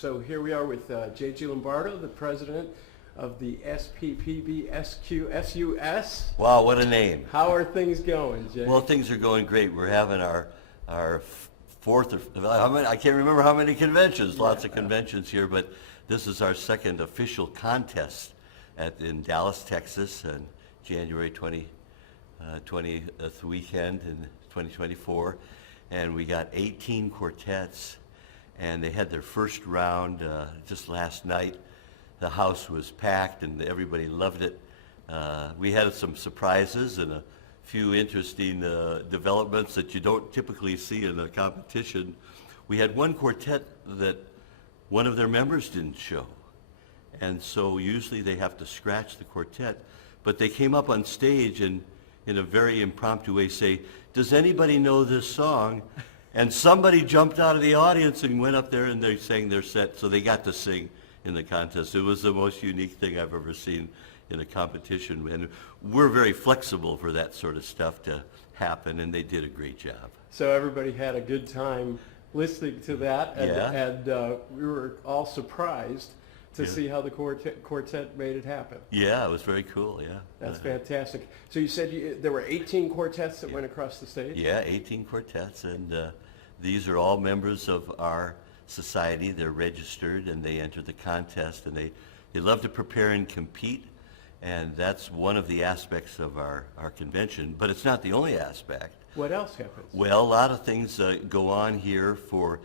So here we are with Jay Giallombardo, the president of the SPPBSQSUS. Wow, what a name. How are things going, Jay? Well, things are going great. We're having our fourth, or I can't remember how many conventions, lots of conventions here, but this is our second official contest in Dallas, Texas, on January 20th weekend in 2024. And we got 18 quartets, and they had their first round just last night. The house was packed and everybody loved it. We had some surprises and a few interesting developments that you don't typically see in a competition. We had one quartet that one of their members didn't show. And so usually they have to scratch the quartet, but they came up on stage and in a very impromptu way say, "Does anybody know this song?" And somebody jumped out of the audience and went up there and they sang their set, so they got to sing in the contest. It was the most unique thing I've ever seen in a competition, and we're very flexible for that sort of stuff to happen, and they did a great job. So everybody had a good time listening to that, and we were all surprised to see how the quartet made it happen. Yeah, it was very cool, yeah. That's fantastic. So you said there were 18 quartets that went across the stage? Yeah, 18 quartets, and these are all members of our society. They're registered, and they enter the contest, and they love to prepare and compete, and that's one of the aspects of our convention, but it's not the only aspect. What else happens? Well, a lot of things go on here for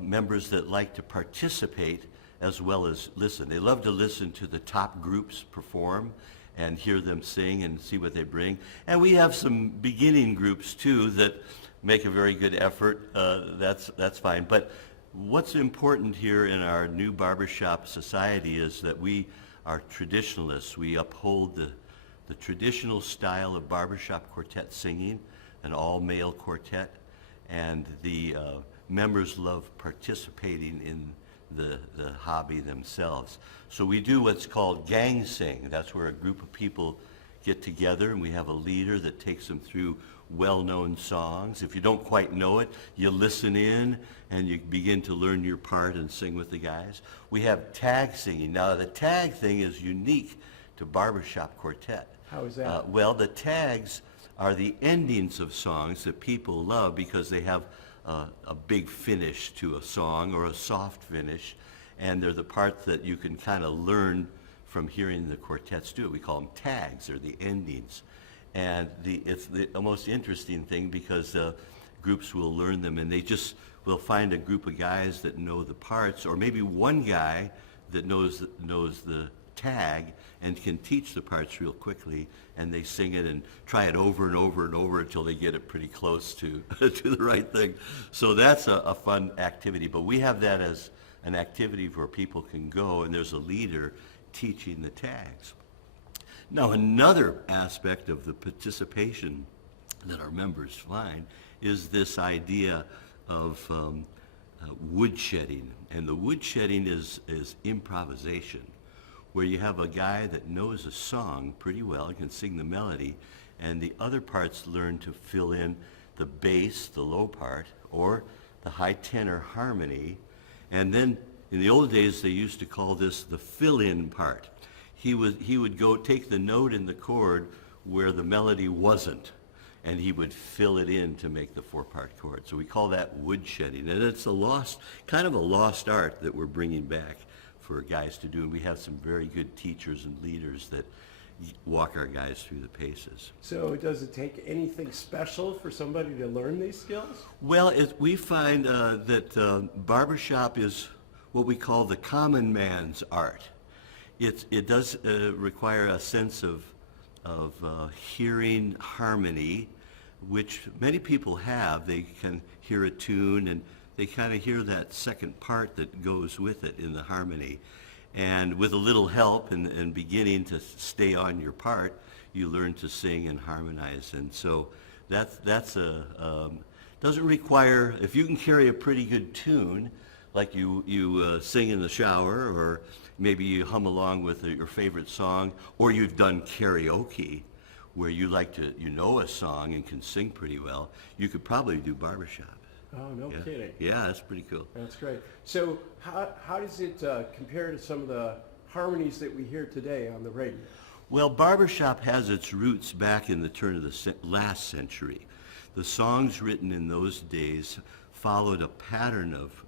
members that like to participate as well as listen. They love to listen to the top groups perform and hear them sing and see what they bring. And we have some beginning groups too that make a very good effort. That's fine. But what's important here in our new Barbershop Society is that we are traditionalists. We uphold the traditional style of barbershop quartet singing, an all-male quartet, and the members love participating in the hobby themselves. So we do what's called gang sing. That's where a group of people get together and we have a leader that takes them through well-known songs. If you don't quite know it, you listen in and you begin to learn your part and sing with the guys. We have tag singing. Now the tag thing is unique to Barbershop Quartet. How is that? Well, the tags are the endings of songs that people love because they have a big finish to a song or a soft finish, and they're the parts that you can kind of learn from hearing the quartets do it. We call them tags, or the endings. And it's the most interesting thing because groups will learn them, and we'll find a group of guys that know the parts, or maybe one guy that knows the tag and can teach the parts real quickly, and they sing it and try it over and over and over until they get it pretty close to the right thing. So that's a fun activity, but we have that as an activity where people can go and there's a leader teaching the tags. Now another aspect of the participation that our members find is this idea of woodshedding, and the woodshedding is improvisation, where you have a guy that knows a song pretty well, can sing the melody, and the other parts learn to fill in the bass, the low part, or the high tenor harmony. And then in the old days they used to call this the fill-in part. He would go take the note in the chord where the melody wasn't, and he would fill it in to make the four-part chord. So we call that woodshedding, and it's kind of a lost art that we're bringing back for guys to do, and we have some very good teachers and leaders that walk our guys through the paces. So does it take anything special for somebody to learn these skills? Well, we find that barbershop is what we call the common man's art. It does require a sense of hearing harmony, which many people have. They can hear a tune and they kind of hear that second part that goes with it in the harmony. And with a little help and beginning to stay on your part, you learn to sing and harmonize. And so doesn't require, if you can carry a pretty good tune, like you sing in the shower, or maybe you hum along with your favorite song, or you've done karaoke, where you know a song and can sing pretty well, you could probably do barbershop. Oh, no Yeah. kidding. Yeah, that's pretty cool. That's great. So how does it compare to some of the harmonies that we hear today on the radio? Well, barbershop has its roots back in the turn of the last century. The songs written in those days followed a pattern of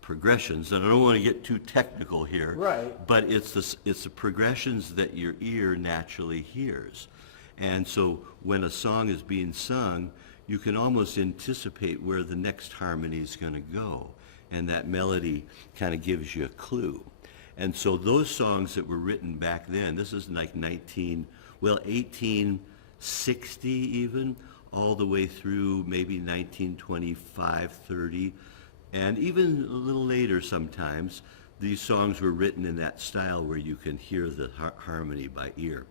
progressions, and I don't want to get too technical here, Right. but it's the progressions that your ear naturally hears. And so when a song is being sung, you can almost anticipate where the next harmony is going to go, and that melody kind of gives you a clue. And so those songs that were written back then, this is like 1860 even, all the way through maybe 1925, 30, and even a little later sometimes, these songs were written in that style where you can hear the harmony by ear.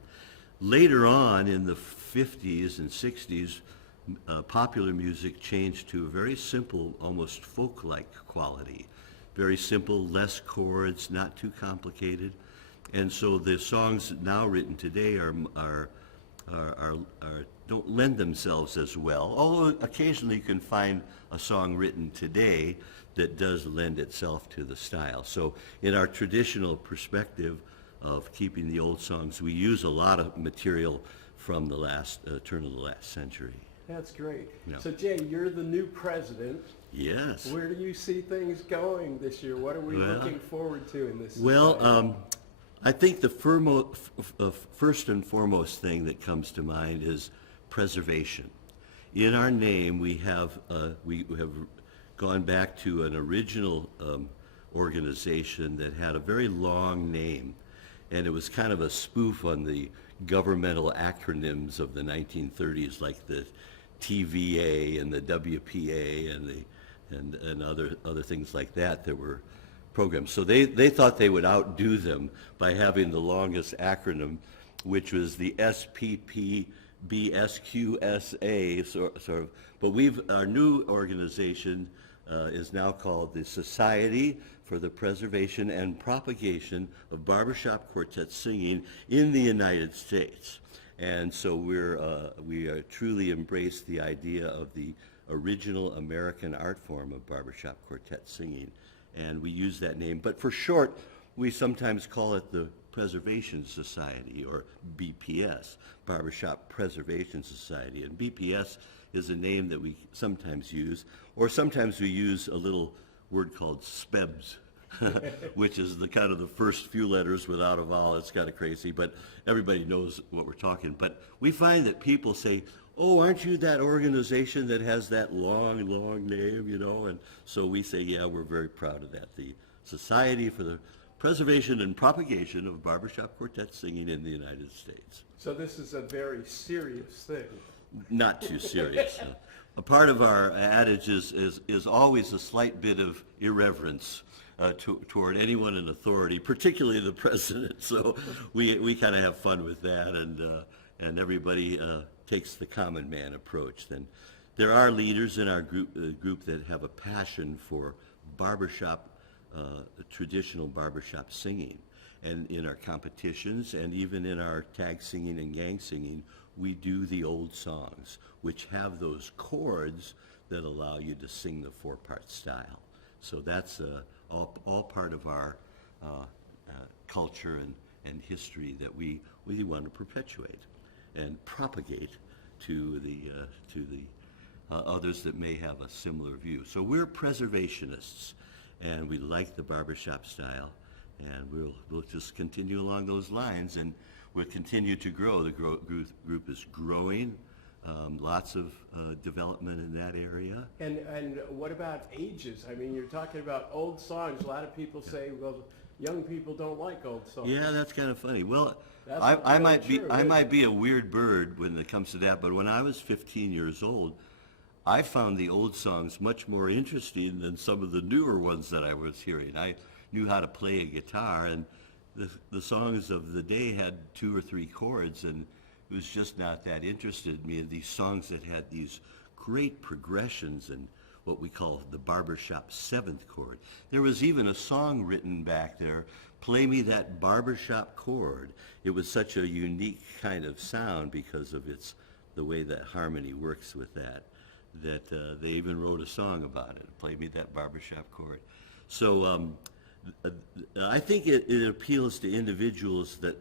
Later on in the 50s and 60s, popular music changed to a very simple, almost folk-like quality. Very simple, less chords, not too complicated. And so the songs now written today don't lend themselves as well, although occasionally you can find a song written today that does lend itself to the style. So in our traditional perspective of keeping the old songs, we use a lot of material from the turn of the last century. That's great. Yeah. So Jay, you're the new president. Yes. Where do you see things going this year? What are we looking forward to in this? Well, I think the first and foremost thing that comes to mind is preservation. In our name, we have gone back to an original organization that had a very long name, and it was kind of a spoof on the governmental acronyms of the 1930s, like the TVA and the WPA and other things like that were programs. So they thought they would outdo them by having the longest acronym, which was the SPPBSQSA, sort of. But our new organization is now called the Society for the Preservation and Propagation of Barbershop Quartet Singing in the United States. And so we truly embrace the idea of the original American art form of barbershop quartet singing, and we use that name. But for short, we sometimes call it the Preservation Society, or BPS, Barbershop Preservation Society. And BPS is a name that we sometimes use, or sometimes we use a little word called SPEBS, which is the kind of the first few letters without a vowel. It's kind of crazy, but everybody knows what we're talking. But we find that people say, "Oh, aren't you that organization that has that long name, you know?" And so we say, yeah, we're very proud of that. The Society for the Preservation and Propagation of Barbershop Quartet Singing in the United States. So this is a very serious thing. Not too serious. A part of our adage is always a slight bit of irreverence toward anyone in authority, particularly the president. So we kind of have fun with that, and everybody takes the common man approach. Then there are leaders in our group that have a passion for barbershop, traditional barbershop singing. And in our competitions and even in our tag singing and gang singing, we do the old songs, which have those chords that allow you to sing the four-part style. So that's all part of our culture and history that we really want to perpetuate and propagate to the others that may have a similar view. So we're preservationists, and we like the barbershop style, and we'll just continue along those lines, and we'll continue to grow. The group is growing, lots of development in that area. And what about ages? I mean, you're talking about old songs. A lot of people say, well, young people don't like old songs. Yeah, that's kind of funny. Well, That's I not might really be true, I is might it? be a weird bird when it comes to that, but when I was 15 years old, I found the old songs much more interesting than some of the newer ones that I was hearing. I knew how to play a guitar, and the songs of the day had 2 or 3 chords, and it was just not that interested in me. And these songs that had these great progressions and what we call the barbershop 7th chord. There was even a song written back there, "Play Me That Barbershop Chord." It was such a unique kind of sound because of the way that harmony works with that that they even wrote a song about it. Play me that barbershop chord. So I think it appeals to individuals that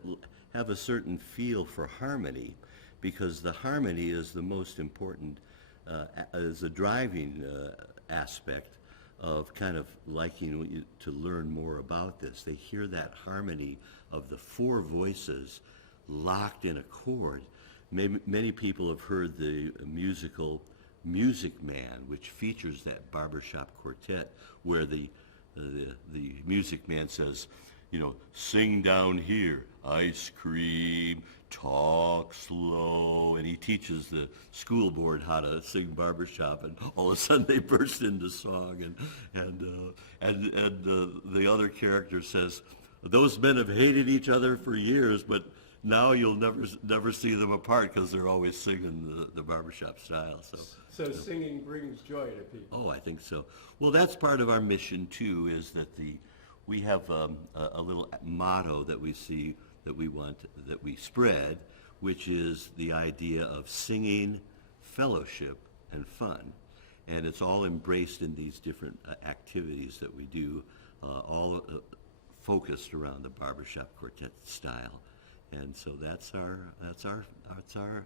have a certain feel for harmony, because the harmony is the most important, is a driving aspect of kind of liking to learn more about this. They hear that harmony of the four voices locked in a chord. Many people have heard the musical Music Man, which features that barbershop quartet, where the music man says, you know, sing down here, ice cream, talk slow, and he teaches the school board how to sing barbershop, and all of a sudden they burst into song, and the other character says, those men have hated each other for years, but now you'll never see them apart because they're always singing the barbershop style. So singing brings joy to people. Oh, I think so. Well, that's part of our mission too, is that we have a little motto that we see that we want, that we spread, which is the idea of singing, fellowship, and fun. And it's all embraced in these different activities that we do, all focused around the barbershop quartet style. And so that's our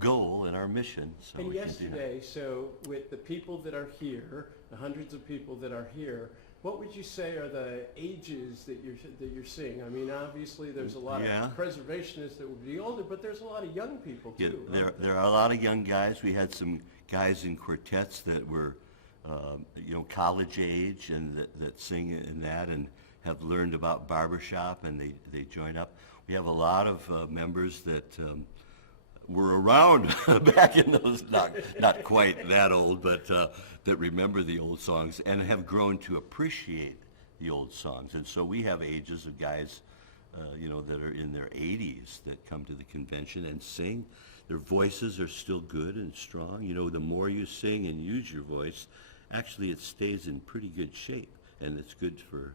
goal and our mission. So and we yesterday, so with the people that are here, the hundreds of people that are here, what would you say are the ages that you're seeing? I mean, obviously there's a lot of preservationists that would be older, but there's a lot of young people too. Yeah, there are a lot of young guys. We had some guys in quartets that were, college age and that sing in that and have learned about barbershop, and they join up. We have a lot of members that were around back in those, not quite that old, but that remember the old songs and have grown to appreciate the old songs. And so we have ages of guys, that are in their 80s that come to the convention and sing. Their voices are still good and strong. You know, the more you sing and use your voice, actually it stays in pretty good shape. And it's good for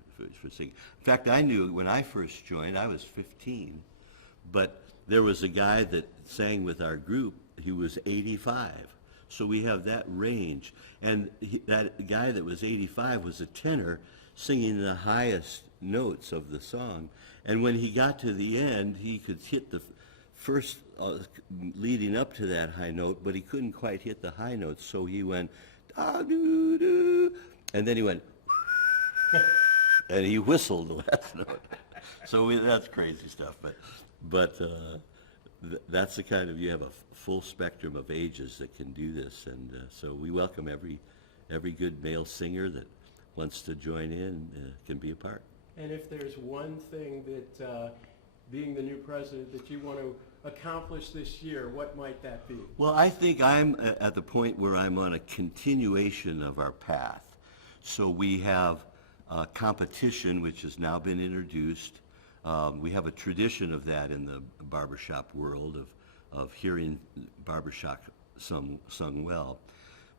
singing. In fact, I knew when I first joined, I was 15, but there was a guy that sang with our group, he was 85. So we have that range. And that guy that was 85 was a tenor singing the highest notes of the song. And when he got to the end, he could hit the first leading up to that high note, but he couldn't quite hit the high notes. So he went, da-doo-doo, and then he went, and he whistled the last note. So that's crazy stuff, but that's the kind of, you have a full spectrum of ages that can do this, and so we welcome every good male singer that wants to join in, can be a part. And if there's one thing that, being the new president, that you want to accomplish this year, what might that be? Well, I think I'm at the point where I'm on a continuation of our path. So we have competition, which has now been introduced. We have a tradition of that in the barbershop world of hearing barbershop sung well.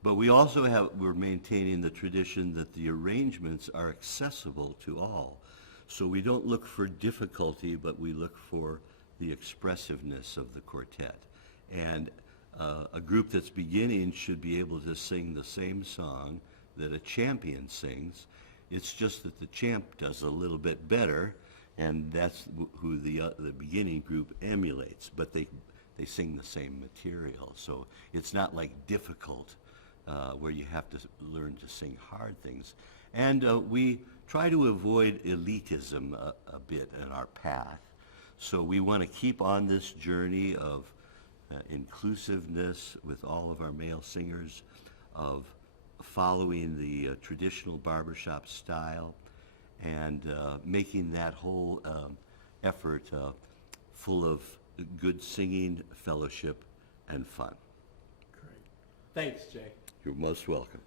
But we also we're maintaining the tradition that the arrangements are accessible to all. So we don't look for difficulty, but we look for the expressiveness of the quartet. And a group that's beginning should be able to sing the same song that a champion sings. It's just that the champ does a little bit better, and that's who the beginning group emulates. But they sing the same material, so it's not like difficult where you have to learn to sing hard things. And we try to avoid elitism a bit in our path. So we want to keep on this journey of inclusiveness with all of our male singers, of following the traditional barbershop style, and making that whole effort full of good singing, fellowship, and fun. Great. Thanks, Jay. You're most welcome.